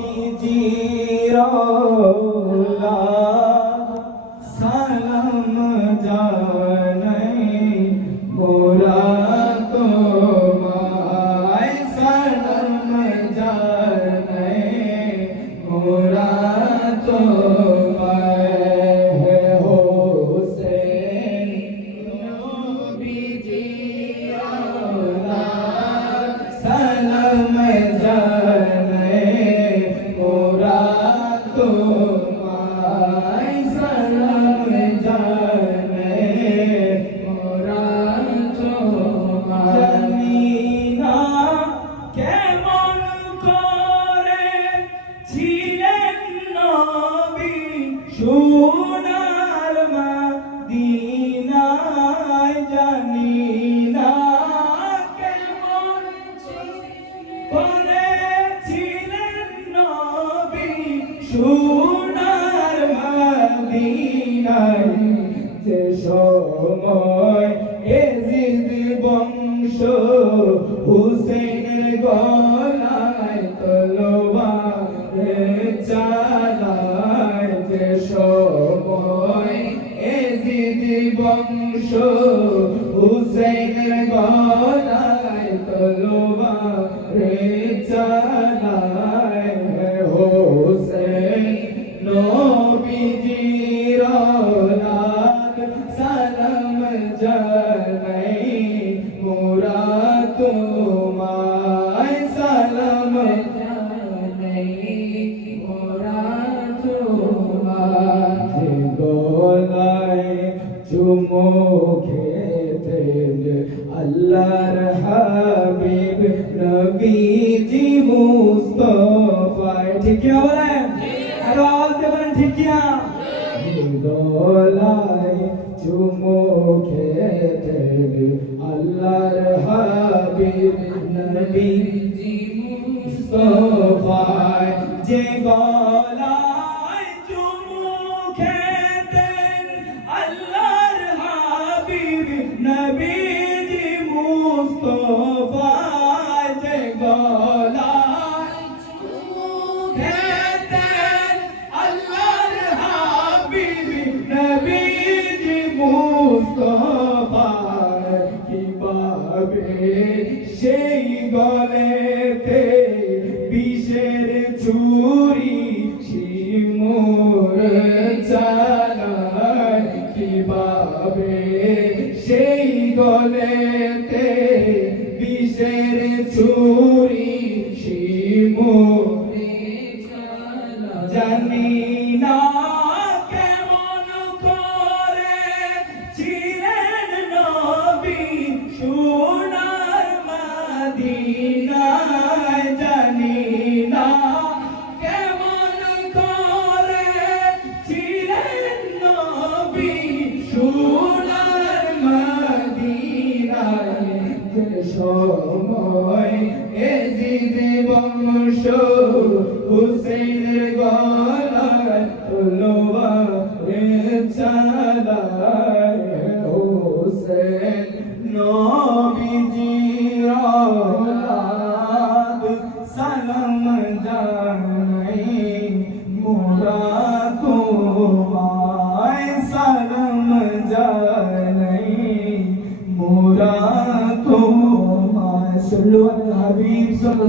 নবীজির আওলাদ সালাম জানাই মোরা তোমায় সালাম জানাই মোরা তোমায় হোসেন নবীজির আওলাদ সালাম জানাই মোরা তোমায় সালাম জানাই মোরা তোমায় জানি না কেমন করে ছিলেন নবী সোনার মদিনায় জানি না কেমন করে ছিলেন নবী সোনার মদিনায় যে সময় এজিদ বংশ হুসেনের গলায় তলোয়ার চালায় যে সময় এজিদ বংশ হুসেনের গলায় তলোয়ার চালায় হোসেন নবীজির আওলাদ সালাম জানাই মোরা তোমায় সালাম জানাই মোরা তোমায় গলায় চুমো খেতেন আল্লাহর হাবিব নবীজি মুস্তাফা ঠিক কি বলে আওয়াজ দেবেন ঠিক কি গলায় চুমো খেতেন আল্লাহর হাবিব নবীজি মুস্তাফা যে গলায় চুমো খেতেন আল্লাহর হাবিব নবীজি মুস্তাফা যে গলায় চুমো খেতেন আল্লাহর হাবিব নবীজি মুস্তাফা কিভাবে সেই গলেতে বিষের ছুরি শিমুর চালায় কিভাবে সেই গলেতে বিষের ছুরি শিমুর চালায় জানি না কেমন করে ছিলেন নবী সোনার মদিনায় জানি না কেমন করে ছিলেন নবী সোনার মদিনায় যে সময় এজিদ বংশ হুসেনের গলায় তলোয়ার চালায় হোসেন নবীজির আওলাদ সালাম জানাই